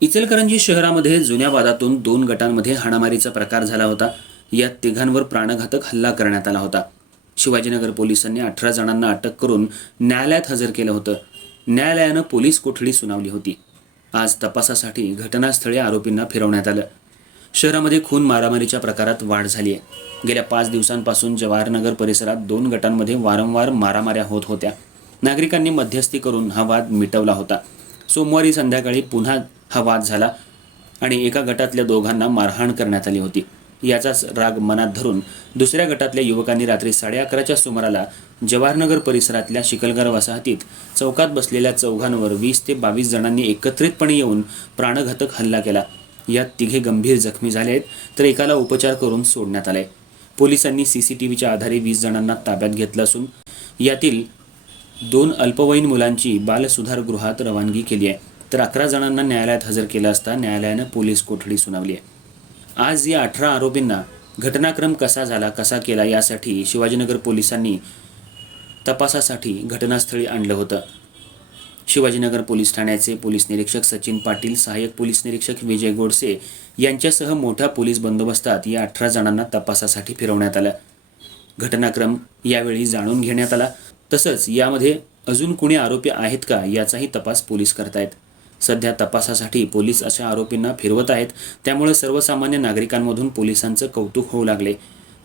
इचलकरंजी शहरामध्ये जुन्या वादातून दोन गटांमध्ये हाणामारीचा प्रकार झाला होता. यात तिघांवर प्राणघातक हल्ला करण्यात आला होता. शिवाजीनगर पोलिसांनी अठरा जणांना अटक करून न्यायालयात हजर केलं होतं. न्यायालयानं पोलीस कोठडी सुनावली होती. आज तपासासाठी घटनास्थळी आरोपींना फिरवण्यात आलं. शहरामध्ये खून मारामारीच्या प्रकारात वाढ झाली आहे गेल्या पाच दिवसांपासून जवाहरनगर परिसरात दोन गटांमध्ये वारंवार मारामाऱ्या होत होत्या. नागरिकांनी मध्यस्थी करून हा वाद मिटवला होता. सोमवारी संध्याकाळी पुन्हा हा वाद झाला आणि एका गटातल्या दोघांना मारहाण करण्यात आली होती. याचाच राग मनात धरून दुसऱ्या गटातल्या युवकांनी रात्री साडे अकराच्या सुमाराला जवाहरनगर परिसरातल्या शिकलगार वसाहतीत चौकात बसलेल्या चौघांवर वीस ते बावीस जणांनी एकत्रितपणे येऊन प्राणघातक हल्ला केला. यात तिघे गंभीर जखमी झाले आहेत तर एकाला उपचार करून सोडण्यात आले पोलिसांनी सी सी टी व्हीच्या आधारे वीस जणांना ताब्यात घेतलं असून यातील दोन अल्पवयीन मुलांची बालसुधारगृहात रवानगी केली आहे. तर अकरा जणांना न्यायालयात हजर केलं असता न्यायालयानं पोलीस कोठडी सुनावली आहे. आज या अठरा आरोपींना घटनाक्रम कसा झाला कसा केला यासाठी शिवाजीनगर पोलिसांनी तपासासाठी घटनास्थळी आणलं होतं. शिवाजीनगर पोलीस ठाण्याचे पोलीस निरीक्षक सचिन पाटील सहाय्यक पोलीस निरीक्षक विजय गोडसे यांच्यासह मोठ्या पोलीस बंदोबस्तात या अठरा जणांना तपासासाठी फिरवण्यात आलं. घटनाक्रम यावेळी जाणून घेण्यात आला. तसंच यामध्ये अजून कुणी आरोपी आहेत का याचाही तपास पोलीस करतायत. सध्या तपासासाठी पोलीस अशा आरोपींना फिरवत आहेत. त्यामुळे सर्वसामान्य नागरिकांमधून पोलिसांचं कौतुक होऊ लागले.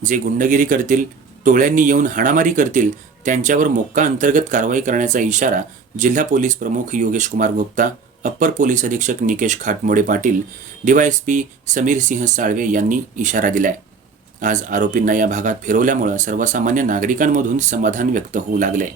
जे गुंडगिरी करतील टोळ्यांनी येऊन हाणामारी करतील त्यांच्यावर मोक्का अंतर्गत कारवाई करण्याचा इशारा जिल्हा पोलीस प्रमुख योगेश कुमार गुप्ता अप्पर पोलीस अधीक्षक निकेश खाटमोडे पाटील डीवायएसपी समीर सिंह साळवे यांनी इशारा दिलाय. आज आरोपींना या भागात फिरवल्यामुळं सर्वसामान्य नागरिकांमधून समाधान व्यक्त होऊ लागले